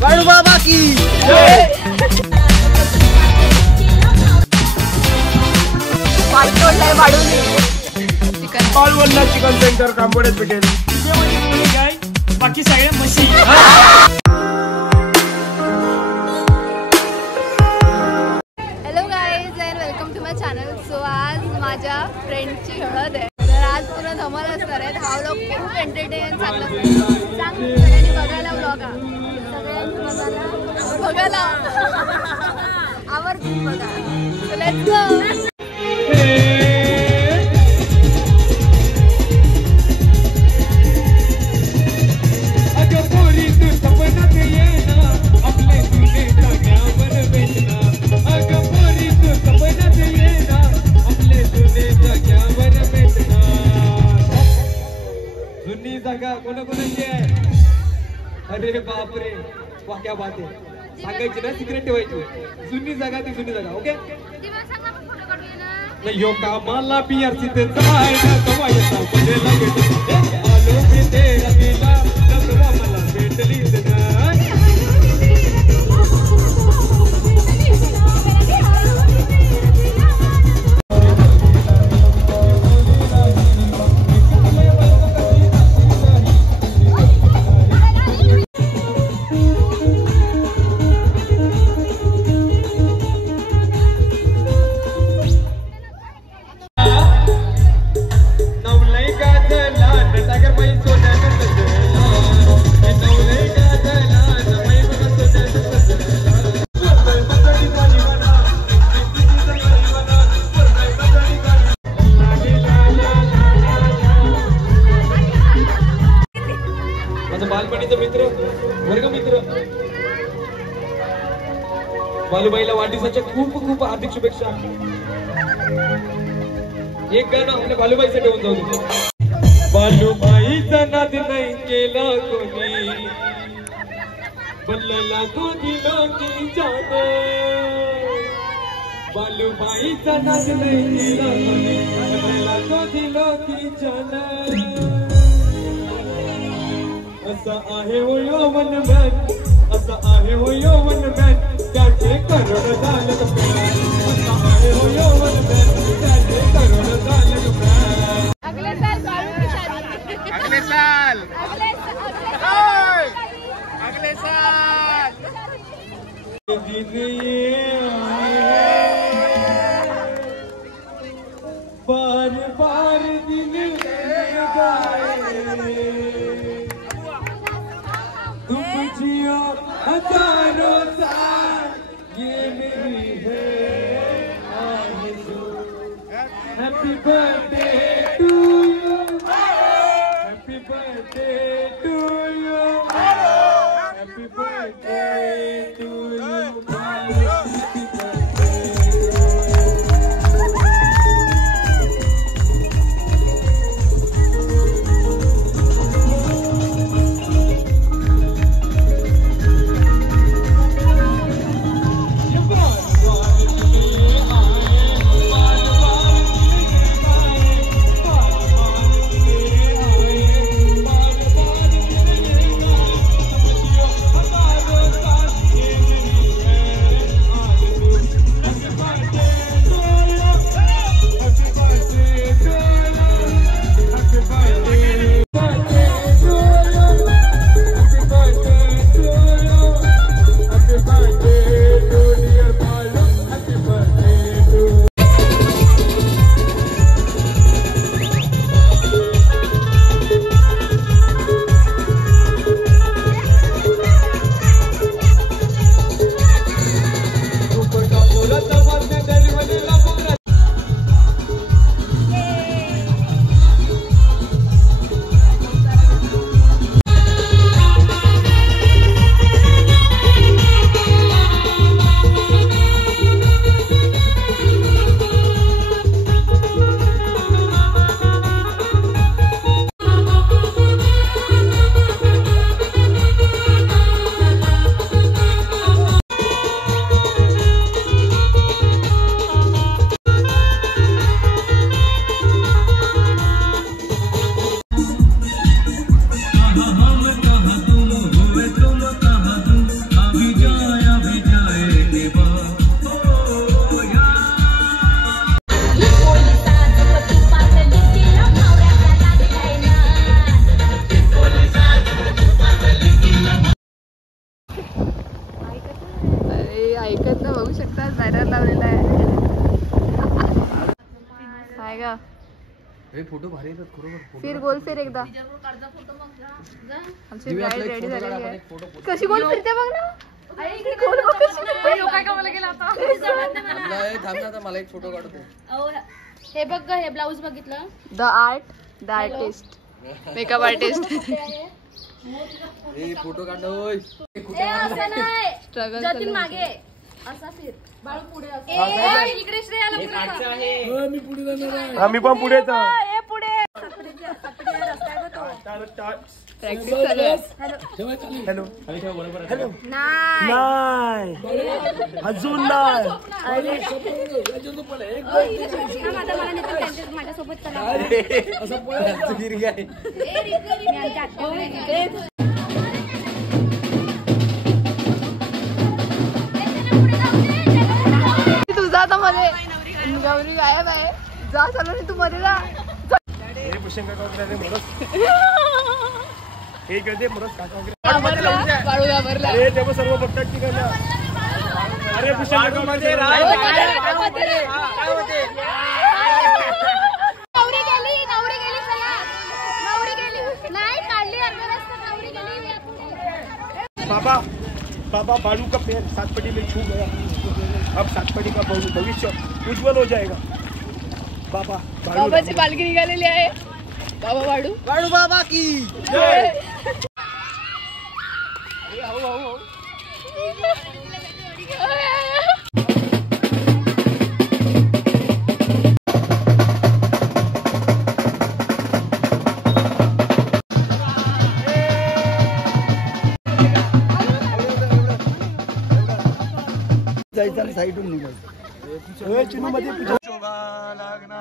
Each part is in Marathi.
बाळू बाबा की चिकन सेंटर कांबोड्यात भेटेल बाकी सगळ्या म्हशी. Hello guys and welcome to my channel. So आज माझ्या फ्रेंडची हळद आहे, तर आज पूर्ण धमाल असणार आहे. हा व्लॉग खूप एंटरटेन चांगला सगळ्यांनी बघायला व्लॉग हा सगळ्यांनी बघायला आवर्जून बघा. So let's go. जुनी जागा कोणाकोणाची आहे? अरे बापरे, वा क्या बात आहे. सांगायची ना, सिक्रेट ठेवायची. जुनी जागा ती जुनी जागा. ओके नाही यो कामाला PRC ते जायला कवायचा बदला भेटले आलो मी ते रविला नसवा मला भेटली बालपणीचा मित्र, वर्गमित्र बालूबाईला वाढदिवसाच्या खूप खूप हार्दिक शुभेच्छा. एक गाणं आपल्या बालूबाईसाठी होऊन जाऊ दे. बालूबाईचा नाद नाही केला कोणी, बोलला तो दिलो की जाने. बालूबाईचा नाद नाही केला कोणी, बोलला तो दिलो की जाने. असा आहे हो यौवन मॅन, असा आहे हो यौवन मॅन, त्याचे करोड झाले मॅन. असा आहे हो यौवन मॅन, त्याचे करोड झाले मॅन. अगले साल बाळू की शादी. अगले साल अगले साल दिन ये आए, बार बार दिन लगाए. तुम जियो हजारों साल, ये मेरी है आरज़ू. Happy birthday to you, happy birthday to you, happy birthday to you. नाही का हे फोटो भारी येतात खरोखर. फिर गोल फिर एकदा. आमची ब्राईड रेडी झालेली आहे. कशी गोल फिरते बघ ना. गोल बघ कशी. मला एक फोटो काढतो. हे बघ हे ब्लाऊज बघितलं. The art the artist makeup artist. हे फोटो काढ. स्ट्रगल मागे असा फिर. बाळू पुढे इकडे श्रेयाला मी पुढे जाणार आहे. आम्ही पण पुढे जा. प्रॅक्टिस चालू आहे. हॅलो हॅलो नाही अजून नाही. माझ्यासोबत तुझा आता मध्ये गौरी गायब आहे. जा चालू नाही तू मध्ये जा. हे कधी मरत काका वगैरे बाळू घाबरला. अरे तेव्हा सर्व बघतात की काय. अरे भूषण मध्ये नवरी गेली चला. नवरी गेली नाही काढली. नवरी गेली. बाबा बाबा बालू का पैर 7 पटी में छू गया. अब 7 पटी का भविष्य उज्जवल हो जाएगा. बाबा बाबाची पालखी निघालेली आहे. बाबा बाळू बाबा की जायचं साईडून निघायचं. चिनू मध्ये शोभा लागना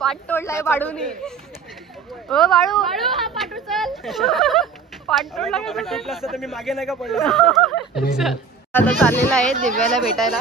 पाठ तोडलाय बाळूनी. ओ बाळू हा पाठू चल. पाठ तोडला मी मागे नाही का पडलो. आता चाललेला आहे दिव्याला भेटायला.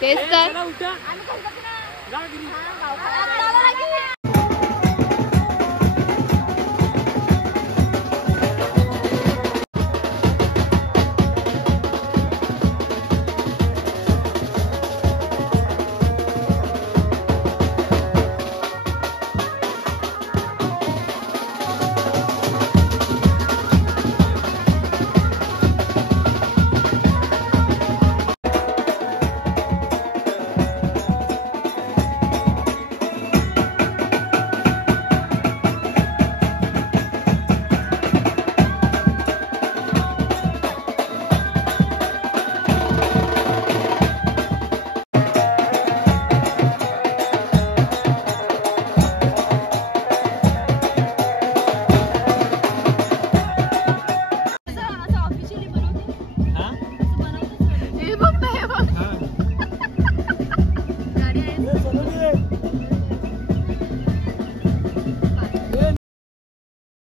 तेच तर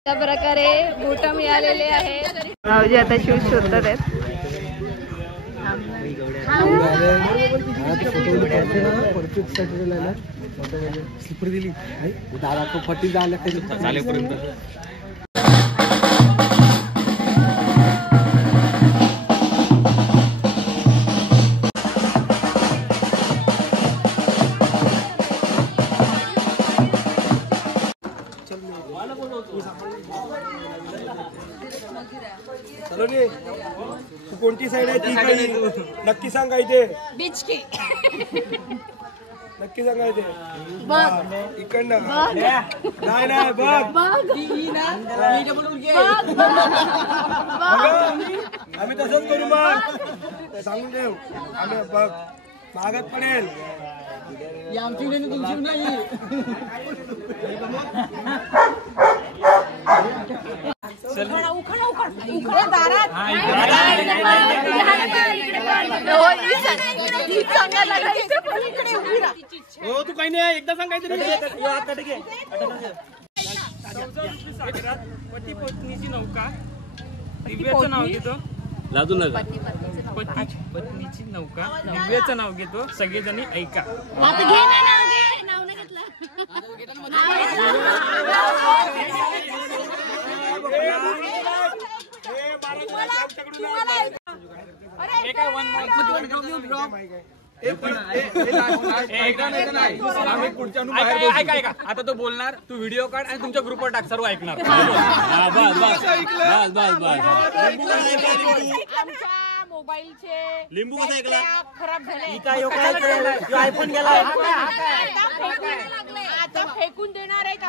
अशा प्रकारे बूट मिळालेले आहेत. भाऊजी आता शूज शोधतात आहेत. स्लीपर दिली दादा तो फटी झाला चालेपर्यंत. तू कोणती साईड आहे ती काही नक्की सांगा इथे. बीच की नक्की सांगा इथे. इकडनं बघ नाही बघ. आम्ही तसंच करू मग सांगून देऊ. आम्ही बघ मागत पडेल. हो तू काही नाही एकदा सांग काहीतरी. पती पत्नीची नौका दिव्याचं नाव घेतो. लाजू नका. पती पत्नीची नौका दिव्याचं नाव घेतो. सगळेजणी ऐका. आता तो बोलणार तू व्हिडिओ काढ आणि तुमच्या ग्रुपवर टाक सर्व ऐकणार. मोबाईलचे लिंबू कसा ऐकला खराब झाले. आयफोन गेला आता फेकून देणार आहेत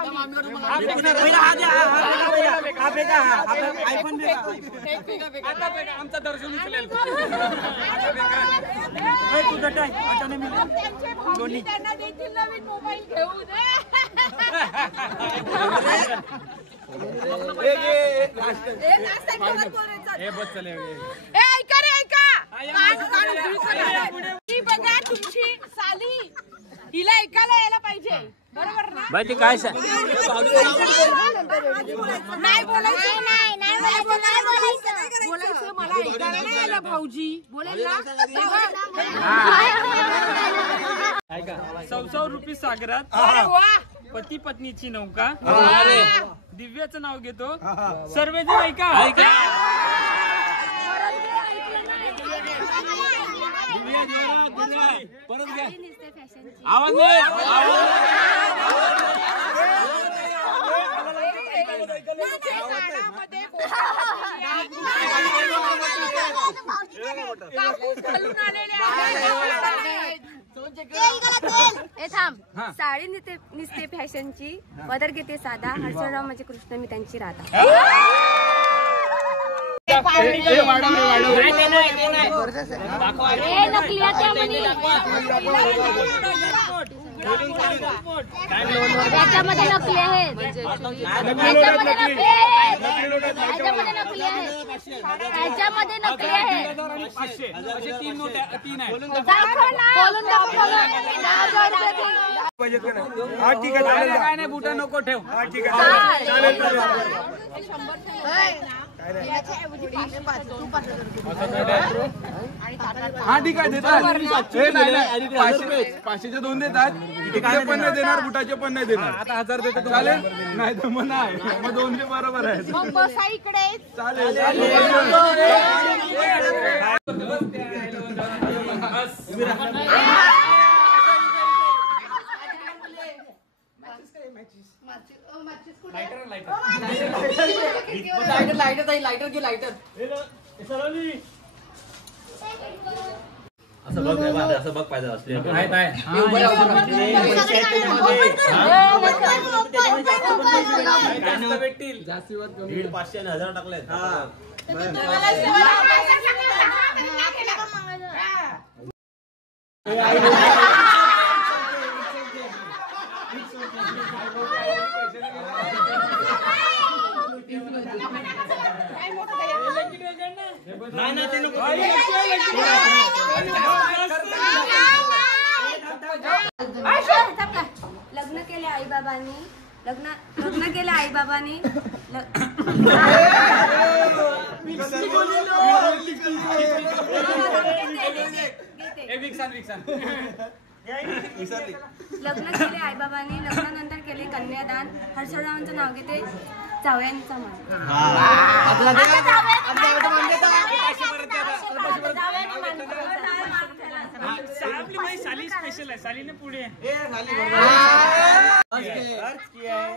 आमचा दर्शन उचलेल. त्यांना देतील नवीन मोबाईल घेऊ दे. ऐका रे ऐका. ही बघा तुमची साली हिला ऐकायला यायला पाहिजे. बरोबर ना. बाई ते काय नाही बोलायचं. बोलायचं मला ऐकायला नाही आलं. भाऊजी बोलेल ना. 100 रुपये सागरात अरे वा. पती पत्नीची नौका दिव्याचं नाव घेतो. सर्वजण ऐका. परत घ्या आवाज नाही. साडी निसते फॅशनची पदर घेते साधा. हर्षराव म्हणजे कृष्ण मी त्यांची राधा. त्याच्यामध्ये नकली आहेत. ह्याच्यामध्ये नकली आहे. 500 असे 3 नोट 3 आहे. बोलून दाखव ना. 10,000 रुपये दे. पाहिजेत का नाही? हा ठीक आहे चालेल ना. काय नाही बुटा नको ठेव. हा ठीक आहे चालेल चालेल. हा ठीक आहे देतात. नाही 500चे 2 देतात. तिकडे पण नाही देणार बुटाचे पण नाही देणार. आता 1000 देतात चालेल. नाही तर मग नाही मग 200 बरोबर आहे. मग बसा इकडे. चालेल. असं बघ पाहिजे असले भेटतील 500 आणि 1000 टाकले. लग्न केले आईबाबांनी. लग्न केले आईबाबांनी. लग्न केले आईबाबांनी. लग्नानंतर केले कन्यादान. हर्षदावांचं नाव घेते जावयांचा मान. साली स्पेशल आहे. सालीने पुढे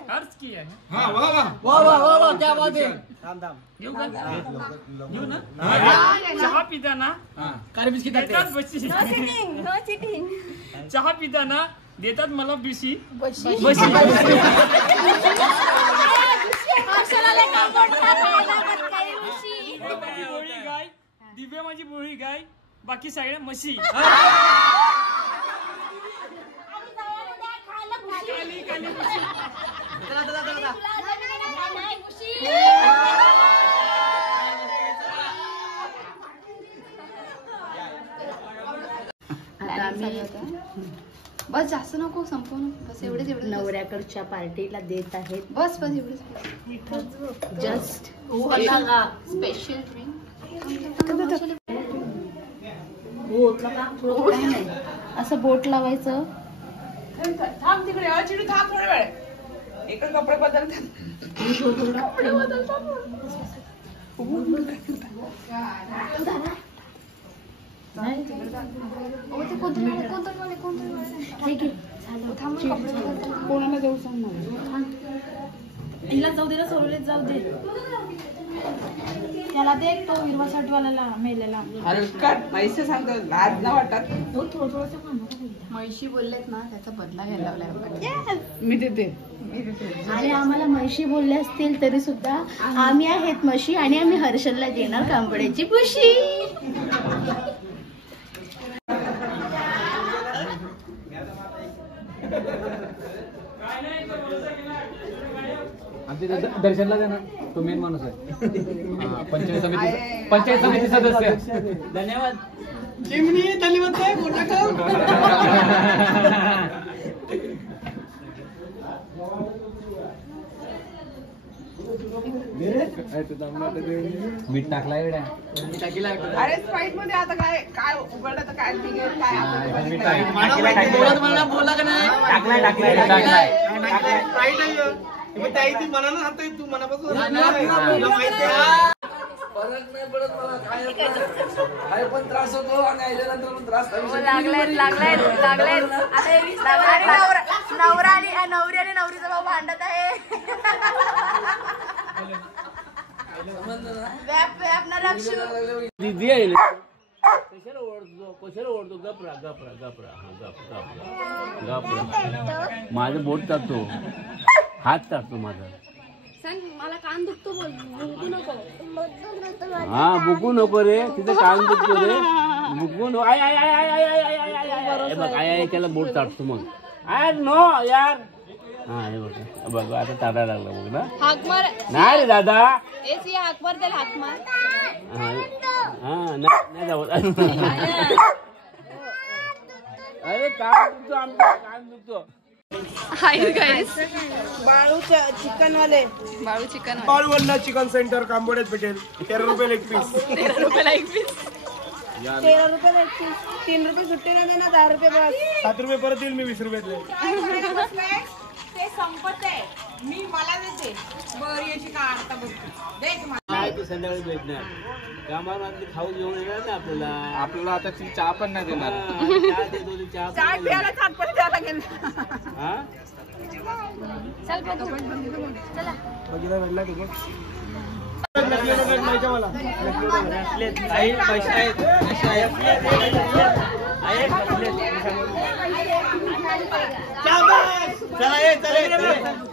खर्च की आहे. हा वा क्या बात आहे. येऊ ना. चहा पिताना देतात बशी. चहा पिताना देतात मला बिशी. गाय दिव्या माझी बोळी गाय बाकी सगळ्या म्हशी. बस जास्त नको संपवू नको. बस एवढेच नवऱ्याकडच्या पार्टीला देत आहेत. बस एवढेच. Just special drink. असं बोट लावायचं. थांब तिकडे चिडू थांब थोडा वेळ. इकडे कपडे बदलतात. कोणाला देऊ सांग मला. हिला जाऊ दे ना. सोडले जाऊ दे. त्याला दे तो हिरवा शर्टवाल्याला मेलेला. अरे पैसे सांगतो लाज ना वाटत. म्हैशी बोललेत ना त्याचा बदला घ्यायला लावलाय. मी देते. आणि आम्हाला म्हशी बोलले असतील तरी सुद्धा आम्ही आहेत म्हशी आणि आम्ही हर्षलला देणार कांबड्याची भुशी. दर्शनला देणार. तो मेन माणूस आहे. पंचायत समिती सदस्य. धन्यवाद. मीठ टाकलाय. अरे स्प्राईट मध्ये आता काय काय उघडलं तर काय निघेल काय बोला का नाही. टाकलाय. तू मनापासून फरक नाही पडत मला. काय पण त्रास होतो आणि आल्यानंतर पण त्रास. लागलाय. नवरा आणि नवरीचा भाऊ भांडत आहे. दीदी आहे कशाला ओढतो गपरा. माझं बोट टाकतो. हात टाकतो माझा. मला कान दुखतो. बोलू नको. हा बुकू नको रे. तिथे कान दुखतो रे. बुकू नको. बघ आय त्याला बोट टाकतो मग. आय नो यार. हा हे बघ आता टाटा लागला बघ ना. नाही रे दादा. एसी हाक मार त्याला हाक मार. हा नाही जाऊ. अरे काय दुखतो आमचा कान दुखतो. हाय गाईस बाळू चिकन वाले बाळू चिकन बाळूवन्ना चिकन सेंटर कांबोड्यात भेटेल. 13 रुपये एक पीस. 13 रुपयाला एक पीस. 13 रुपये 3 रुपये सुट्टे नाही ना 10 रुपये बस. 7 रुपये परत येईल मी 20 रुपयातले. ते संपत आहे मी मला देते बरी याची का आता बघ संध्याकाळी भेटणार कामावर खाऊ घेऊन येणार ना आपल्याला आता ती चहा पण नाही देणार. चहा देतो ती चहा चाट प्यायला चाटपट द्यायला गेलं. हा चल बघू चला. बघितला भेटला तुझं. काही पैसे आहेत.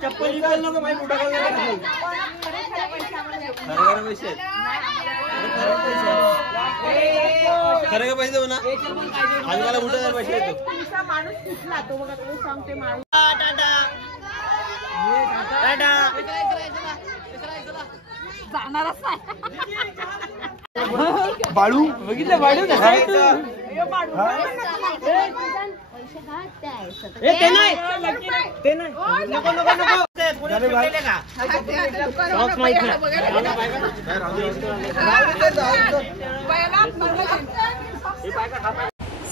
चप्पल नको माहिती खरं पैसे देऊ ना आज मला कुठे पैसे देतो. तुमचा माणूस कुठला तो बघा तुला सांगते माणूस. बाळू बघितलं बाळू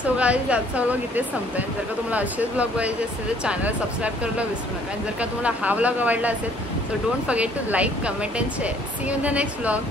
सो गाईज आजचा व्लॉग इथेच संपेल. जर का तुम्हाला असेच व्लॉग पाहिजे असेल तर चॅनल सबस्क्राईब करायला विसरू नका. आणि जर का तुम्हाला हा व्लॉग आवडला असेल तर don't forget to like comment and share. See you in the next vlog.